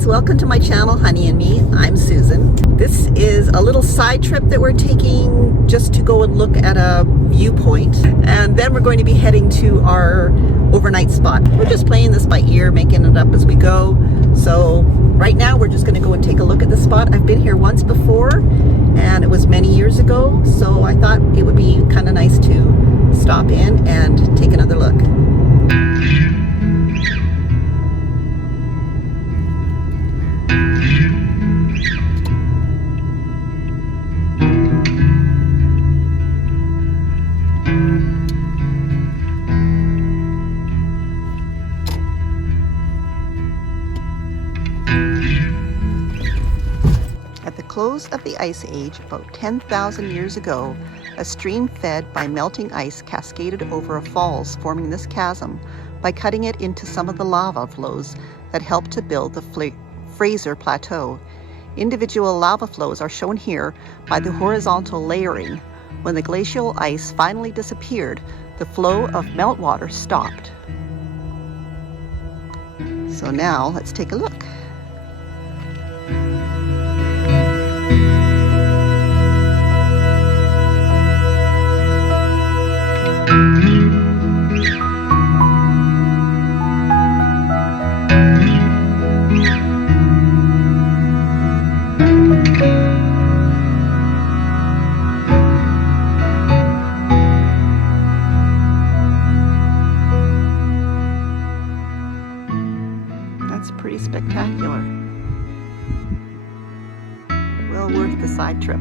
guys, welcome to my channel, Honey and Me. I'm Susan. This is a little side trip that we're taking just to go and look at a viewpoint, and then we're going to be heading to our overnight spot. We're just playing this by ear, making it up as we go. So right now we're just going to go and take a look at the spot. I've been here once before and it was many years ago, so I thought it would be kind of nice to stop in and take another look. At the close of the Ice Age, about 10,000 years ago, a stream fed by melting ice cascaded over a falls, forming this chasm by cutting it into some of the lava flows that helped to build the Fraser Plateau. Individual lava flows are shown here by the horizontal layering. When the glacial ice finally disappeared, the flow of meltwater stopped. So now let's take a look. That's pretty spectacular. Well worth the side trip.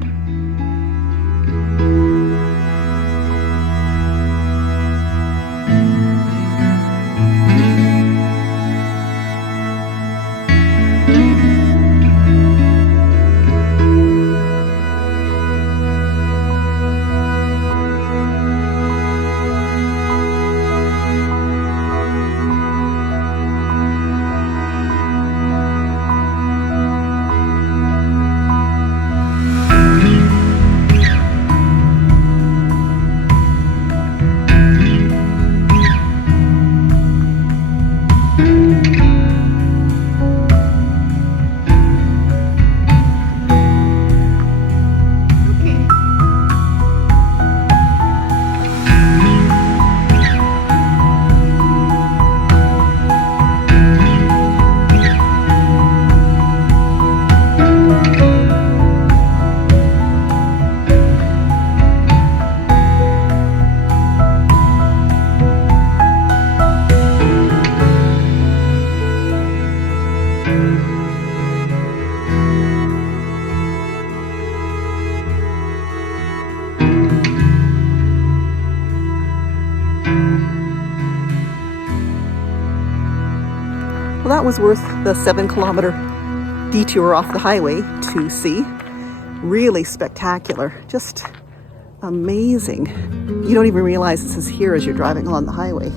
Well, that was worth the 7-kilometer detour off the highway to see. Really spectacular, just amazing. You don't even realize this is here as you're driving along the highway.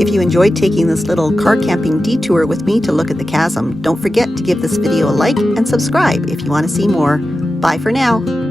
If you enjoyed taking this little car camping detour with me to look at the chasm, don't forget to give this video a like and subscribe if you want to see more. Bye for now.